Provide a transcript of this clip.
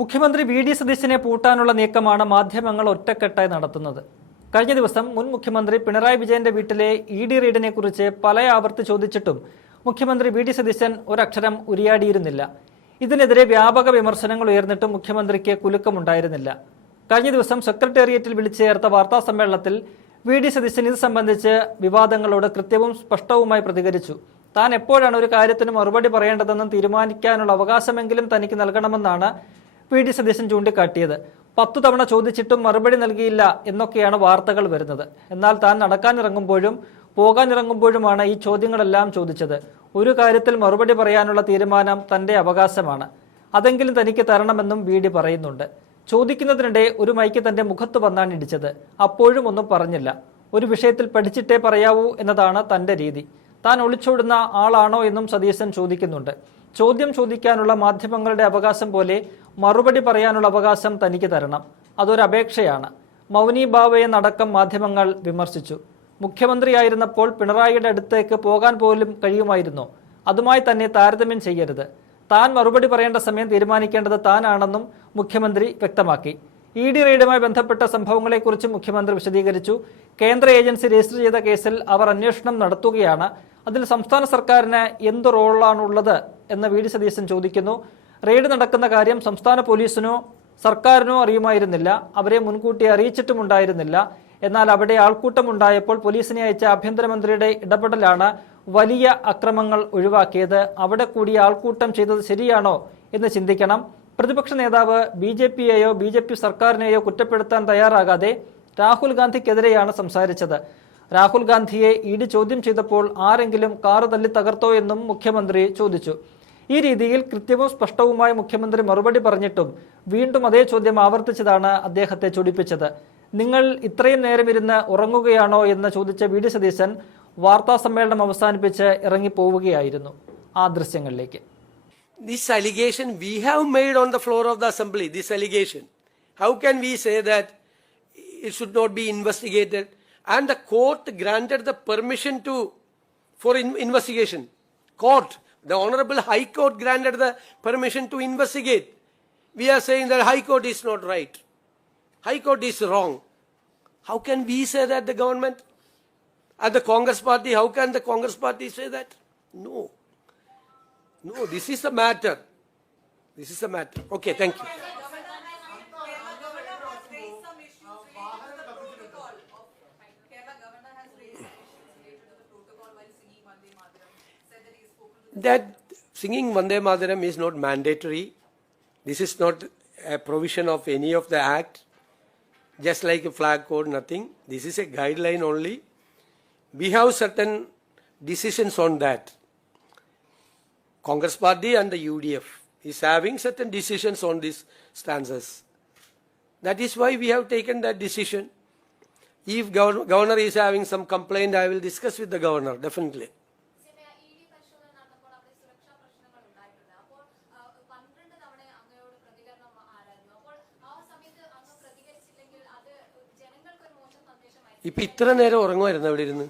മുഖ്യമന്ത്രി V D സതീശനെ പൂട്ടാനുള്ള നീക്കമാണ് മാധ്യമങ്ങൾ ഒറ്റക്കെട്ടായി നടത്തുന്നത്. കഴിഞ്ഞ ദിവസം മുൻ മുഖ്യമന്ത്രി പിണറായി വിജയന്റെ വീട്ടിലെ ഇ ഡി റെയ്ഡിനെ കുറിച്ച് പല ആവർത്തി ചോദിച്ചിട്ടും മുഖ്യമന്ത്രി വി ഡി സതീശൻ ഒരക്ഷരം ഉരിയാടിയിരുന്നില്ല. ഇതിനെതിരെ വ്യാപക വിമർശനങ്ങൾ ഉയർന്നിട്ടും മുഖ്യമന്ത്രിക്ക് കുലുക്കമുണ്ടായിരുന്നില്ല. കഴിഞ്ഞ ദിവസം സെക്രട്ടേറിയറ്റിൽ വിളിച്ചു ചേർത്ത വാർത്താ സമ്മേളനത്തിൽ വി ഡി സതീശൻ ഇത് സംബന്ധിച്ച് വിവാദങ്ങളോട് കൃത്യവും സ്പഷ്ടവുമായി പ്രതികരിച്ചു. താൻ എപ്പോഴാണ് ഒരു കാര്യത്തിന് മറുപടി പറയേണ്ടതെന്നും തീരുമാനിക്കാനുള്ള അവകാശമെങ്കിലും തനിക്ക് നൽകണമെന്നാണ് വി ഡി സതീശൻ ചൂണ്ടിക്കാട്ടിയത്. 10 തവണ ചോദിച്ചിട്ടും മറുപടി നൽകിയില്ല എന്നൊക്കെയാണ് വാർത്തകൾ വരുന്നത്. എന്നാൽ താൻ നടക്കാനിറങ്ങുമ്പോഴും പോകാനിറങ്ങുമ്പോഴുമാണ് ഈ ചോദ്യങ്ങളെല്ലാം ചോദിച്ചത്. ഒരു കാര്യത്തിൽ മറുപടി പറയാനുള്ള തീരുമാനം തന്റെ അവകാശമാണ്, അതെങ്കിലും തനിക്ക് തരണമെന്നും വി ഡി പറയുന്നുണ്ട്. ചോദിക്കുന്നതിനിടെ ഒരു മൈക്ക് തന്റെ മുഖത്ത് വന്നാണ് ഇടിച്ചത്. അപ്പോഴും ഒന്നും പറഞ്ഞില്ല. ഒരു വിഷയത്തിൽ പഠിച്ചിട്ടേ പറയാവൂ എന്നതാണ് തന്റെ രീതി. താൻ ഒളിച്ചോടുന്ന ആളാണോ എന്നും സതീശൻ ചോദിക്കുന്നുണ്ട്. ചോദ്യം ചോദിക്കാനുള്ള മാധ്യമങ്ങളുടെ അവകാശം പോലെ മറുപടി പറയാനുള്ള അവകാശം തനിക്ക് തരണം, അതൊരു അപേക്ഷയാണ്. മൗനി ഭാവയെന്നടക്കം മാധ്യമങ്ങൾ വിമർശിച്ചു. മുഖ്യമന്ത്രിയായിരുന്നപ്പോൾ പിണറായിയുടെ അടുത്തേക്ക് പോകാൻ പോലും കഴിയുമായിരുന്നു. അതുമായി തന്നെ താരതമ്യം ചെയ്യരുത്. താൻ മറുപടി പറയേണ്ട സമയം തീരുമാനിക്കേണ്ടത് താനാണെന്നും മുഖ്യമന്ത്രി വ്യക്തമാക്കി. ഇ ഡി റെയ്ഡുമായി ബന്ധപ്പെട്ട സംഭവങ്ങളെക്കുറിച്ച് മുഖ്യമന്ത്രി വിശദീകരിച്ചു. കേന്ദ്ര ഏജൻസി രജിസ്റ്റർ ചെയ്ത കേസിൽ അവർ അന്വേഷണം നടത്തുകയാണ്. അതിൽ സംസ്ഥാന സർക്കാരിന് എന്ത് റോളാണുള്ളത് എന്ന് വി ഡി സതീശൻ ചോദിക്കുന്നു. റെയ്ഡ് നടക്കുന്ന കാര്യം സംസ്ഥാന പോലീസിനോ സർക്കാരിനോ അറിയുമായിരുന്നില്ല. അവരെ മുൻകൂട്ടി അറിയിച്ചിട്ടുമുണ്ടായിരുന്നില്ല. എന്നാൽ അവിടെ ആൾക്കൂട്ടമുണ്ടായപ്പോൾ പോലീസിനെ അയച്ച ആഭ്യന്തരമന്ത്രിയുടെ ഇടപെടലാണ് വലിയ അക്രമങ്ങൾ ഒഴിവാക്കിയത്. അവിടെ കൂടി ആൾക്കൂട്ടം ചെയ്തത് ശരിയാണോ എന്ന് ചിന്തിക്കണം. പ്രതിപക്ഷ നേതാവ് ബി ജെ പി സർക്കാരിനെയോ കുറ്റപ്പെടുത്താൻ തയ്യാറാകാതെ രാഹുൽ ഗാന്ധിക്കെതിരെയാണ് സംസാരിച്ചത്. രാഹുൽ ഗാന്ധിയെ ഇ ഡി ചോദ്യം ചെയ്തപ്പോൾ ആരെങ്കിലും കാറ് തല്ലി തകർത്തോ എന്നും മുഖ്യമന്ത്രി ചോദിച്ചു. ഈ രീതിയിൽ കൃത്യവും സ്പഷ്ടവുമായി മുഖ്യമന്ത്രി മറുപടി പറഞ്ഞിട്ടും വീണ്ടും അതേ ചോദ്യം ആവർത്തിച്ചതാണ് അദ്ദേഹത്തെ ചൊടിപ്പിച്ചത്. നിങ്ങൾ ഇത്രയും നേരം ഇരുന്ന് ഉറങ്ങുകയാണോ എന്ന് ചോദിച്ച വി ഡി സതീശൻ വാർത്താ സമ്മേളനം അവസാനിപ്പിച്ച് ഇറങ്ങിപ്പോവുകയായിരുന്നു. ആ ദൃശ്യങ്ങളിലേക്ക്. This allegation we have made on the floor of the assembly, this allegation. How can we say that it should not be investigated? And the court granted the permission for investigation. Court, the Honorable High Court granted the permission to investigate. We are saying that High Court is not right. High Court is wrong. How can we say that, the government? And the Congress party, how can the Congress party say that? No. No, this is the matter. This is the matter. Okay, thank you. That singing Vande Mataram is not mandatory. This is not a provision of any of the act. Just like a flag code, nothing. This is a guideline only. We have certain decisions on that. Congress party and the UDF is having certain decisions on these stanzas. That is why we have taken that decision. If governor is having some complaint, I will discuss with the governor, definitely. ഇപ്പൊ ഇത്ര നേരം ഉറങ്ങുമായിരുന്നു അവിടെ ഇരുന്ന്.